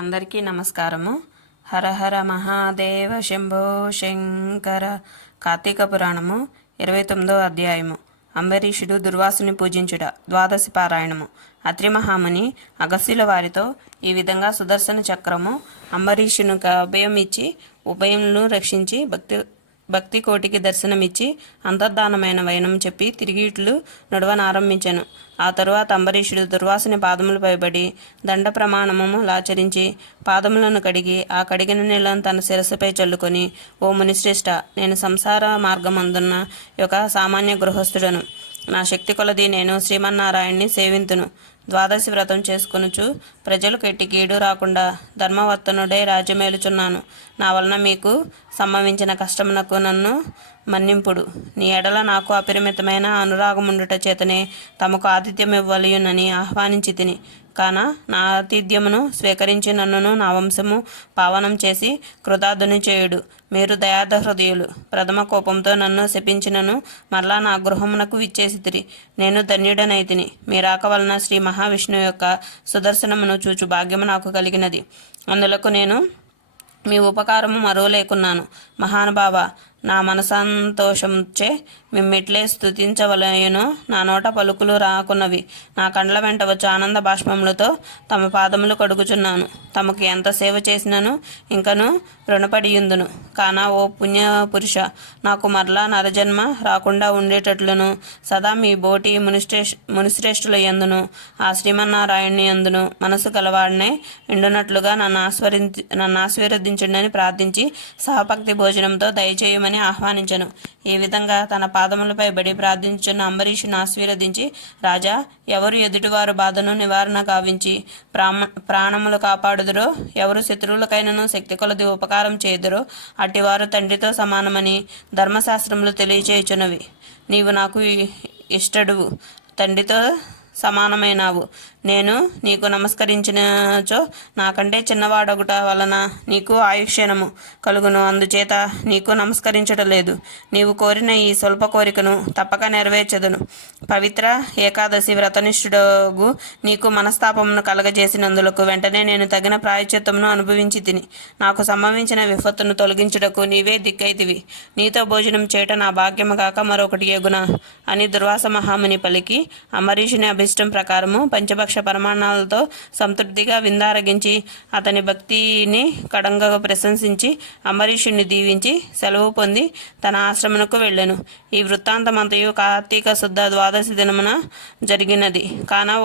అందరికీ నమస్కారము. హర హర మహాదేవ శంభో శంకర. కార్తీక పురాణము 29వ అధ్యాయము. అంబరీషుడు దుర్వాసుని పూజించుట. ద్వాదశి పారాయణము. అత్రి మహాముని అగస్త్యుల వారితో ఈ విధంగా సుదర్శన చక్రము అంబరీషునికి అభయం ఇచ్చి ఉభయములను రక్షించి భక్తి కోటికి దర్శనమిచ్చి అంతర్ధానమైన వైనం చెప్పి తిరిగి ఇట్లు నడవనారంభించెను. ఆ తరువాత అంబరీషుడు దుర్వాసుని పాదములపై పడి దండ ప్రమాణము లాచరించి పాదములను కడిగి ఆ కడిగిన నీళ్లను తన శిరస్సుపై చల్లుకొని, ఓ మునిశ్రేష్ఠ, నేను సంసార మార్గమందున్న యొక్క సామాన్య గృహస్థుడను. నా శక్తి కొలది నేను శ్రీమన్నారాయణ్ణి సేవింతును. ద్వాదశి వ్రతం చేసుకొనుచు ప్రజలకు ఎట్టి కీడు రాకుండా ధర్మవర్తనుడై రాజ్యమేలుచున్నాను. నా వలన మీకు సంభవించిన కష్టమునకు నన్ను మన్నింపుడు. నీ ఎడల నాకు అపరిమితమైన అనురాగముండుట చేతనే తమకు ఆతిథ్యమివ్వలియునని ఆహ్వానించి తిని. కాన నా ఆతిథ్యమును స్వీకరించి నన్నును నా వంశము పావనం చేసి కృతార్థుని చేయుడు. మీరు దయార్థ హృదయులు. ప్రథమ కోపంతో నన్ను శపించినను మరలా నా గృహమునకు విచ్చేసితిరి. నేను ధన్యుడనైతిని. మీ రాక వలన శ్రీ మహావిష్ణువు యొక్క సుదర్శనమును చూచు భాగ్యము నాకు కలిగినది. అందులకు నేను మీ ఉపకారము మరువలేకున్నాను. మహానుభావ, నా మనసంతోషంచే మిమ్మిట్లే స్తుతించవలయును. నా నోట పలుకులు రాకున్నవి. నా కండ్ల వెంట వచ్చి ఆనంద బాష్పములతో తమ పాదములు కడుగుచున్నాను. తమకు ఎంత సేవ చేసినను ఇంకను రుణపడియుందును. కాన ఓ పుణ్య పురుష, నాకు మరలా నరజన్మ రాకుండా ఉండేటట్లును సదా మీ బోటి మునిశ్రేష్ఠుల యందును ఆ శ్రీమన్నారాయణుని యందును మనసు గలవాడినే ఎండునట్లుగా నన్ను ఆశీర్వదించుడని ప్రార్థించి సహపక్తి భోజనంతో దయచేయమని ఆహ్వానించను. ఈ విధంగా తన పాదములపై బడి ప్రార్థించున్న అంబరీషుని ఆశీర్వదించి, రాజా, ఎవరు ఎదుటివారు బాధను నివారణ గావించి ప్రాణములు కాపాడుదురో, ఎవరు శత్రువులకైనను శక్తి కొలది ఉపకారం చేయుదురో అట్టివారు తండ్రితో సమానమని ధర్మశాస్త్రములు తెలియచేయుచున్నవి. నీవు నాకు ఇష్టడువు, తండ్రితో సమానమైనావు. నేను నీకు నమస్కరించినచో నాకంటే చిన్నవాడొకట వలన నీకు ఆయుష్యనము కలుగును. అందుచేత నీకు నమస్కరించటలేదు. నీవు కోరిన ఈ స్వల్ప కోరికను తప్పక నెరవేర్చదును. పవిత్ర ఏకాదశి వ్రతనిష్ఠుడగు నీకు మనస్తాపమును కలగజేసినందులకు వెంటనే నేను తగిన ప్రాయశ్చిత్తమును అనుభవించి తిని. నాకు సంభవించిన విపత్తును తొలగించుటకు నీవే దిక్కైతివి. నీతో భోజనం చేయట నా భాగ్యము కాక మరొకటి ఎగునా అని దుర్వాస మహాముని పలికి, అంబరీషుని అభిష్టం ప్రకారము పంచభక్ష పరమాణాలతో సంతృప్తిగా విందారగించి అతని భక్తిని కడంగా ప్రశంసించి అంబరీషుని దీవించి సెలవు పొంది తన ఆశ్రమమునకు వెళ్ళెను. ఈ వృత్తాంతమంతయు కార్తీక శుద్ధ ద్వాదశి దినమున జరిగినది. కాన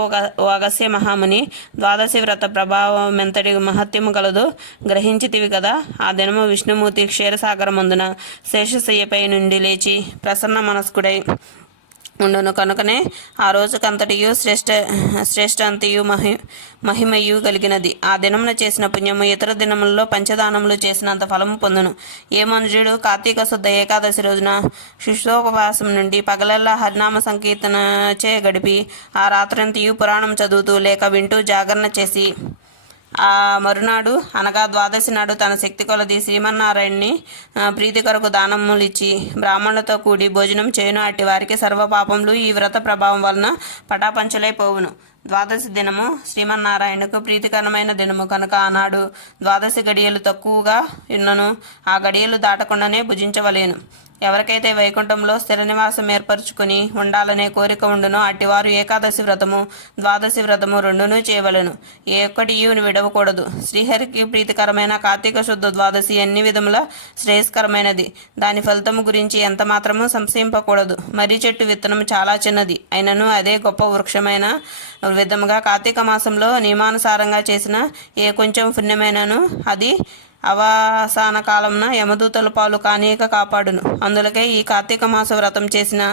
ఓ అగస్త్య మహాముని, ద్వాదశి వ్రత ప్రభావమెంతటి మహత్యము కలదో గ్రహించితివి కదా. ఆ దినము విష్ణుమూర్తి క్షీరసాగరమందున శేషశయ్యపై నుండి లేచి ప్రసన్న మనస్కుడై ఉండును. కనుకనే ఆ రోజుకంతటియు శ్రేష్ఠంతియు మహిమయు కలిగినది. ఆ దినమున చేసిన పుణ్యము ఇతర దినములలో పంచదానములు చేసినంత ఫలము పొందును. ఏ మనుజుడు కార్తీక శుద్ధ ఏకాదశి రోజున శుష్కోపవాసం నుండి పగలల్లా హరినామ సంకీర్తనచే గడిపి ఆ రాత్రంతియు పురాణం చదువుతూ లేక వింటూ జాగరణ చేసి ఆ మరునాడు అనగా ద్వాదశి నాడు తన శక్తి కొలది శ్రీమన్నారాయణ్ణి ప్రీతి కొరకు దానములిచ్చి బ్రాహ్మణులతో కూడి భోజనం చేయును. అట్టి వారికి సర్వ పాపములు ఈ వ్రత ప్రభావం వలన పటాపంచలైపోవును. ద్వాదశి దినము శ్రీమన్నారాయణకు ప్రీతికరమైన దినము కనుక ఆనాడు ద్వాదశి గడియలు తక్కువగా ఉన్నను ఆ గడియలు దాటకుండానే భుజించవలేను. ఎవరికైతే వైకుంఠంలో స్థిర నివాసం ఏర్పరచుకుని ఉండాలనే కోరిక ఉండునో అట్టివారు ఏకాదశి వ్రతము ద్వాదశి వ్రతము రెండునూ చేయవలెను. ఏ ఒక్కటియు విడవకూడదు. శ్రీహరికి ప్రీతికరమైన కార్తీక శుద్ధ ద్వాదశి అన్ని విధముల శ్రేయస్కరమైనది. దాని ఫలితము గురించి ఎంత మాత్రము సంశయింపకూడదు. మర్రి చెట్టు విత్తనం చాలా చిన్నది అయినను అదే గొప్ప వృక్షమైన విధముగా కార్తీక మాసంలో నియమానుసారంగా చేసిన ఏ కొంచెం పుణ్యమైనను అది అవసాన కాలంన యమదూతల పాలు కానీక కాపాడును. అందులకే ఈ కార్తీక మాస వ్రతం చేసిన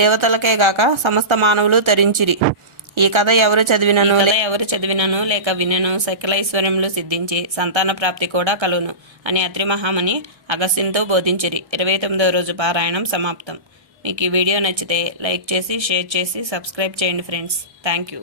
దేవతలకే గాక సమస్త మానవులు తరించిరి. ఈ కథ ఎవరు చదివినను లేక వినను సకల ఐశ్వర్యములు సిద్ధించి సంతాన ప్రాప్తి కూడా కలుగును అని అత్రి మహాముని అగస్త్యునితో బోధించిరి. 29వ రోజు పారాయణం సమాప్తం. మీకు ఈ వీడియో నచ్చితే లైక్ చేసి షేర్ చేసి సబ్స్క్రైబ్ చేయండి ఫ్రెండ్స్. Thank you.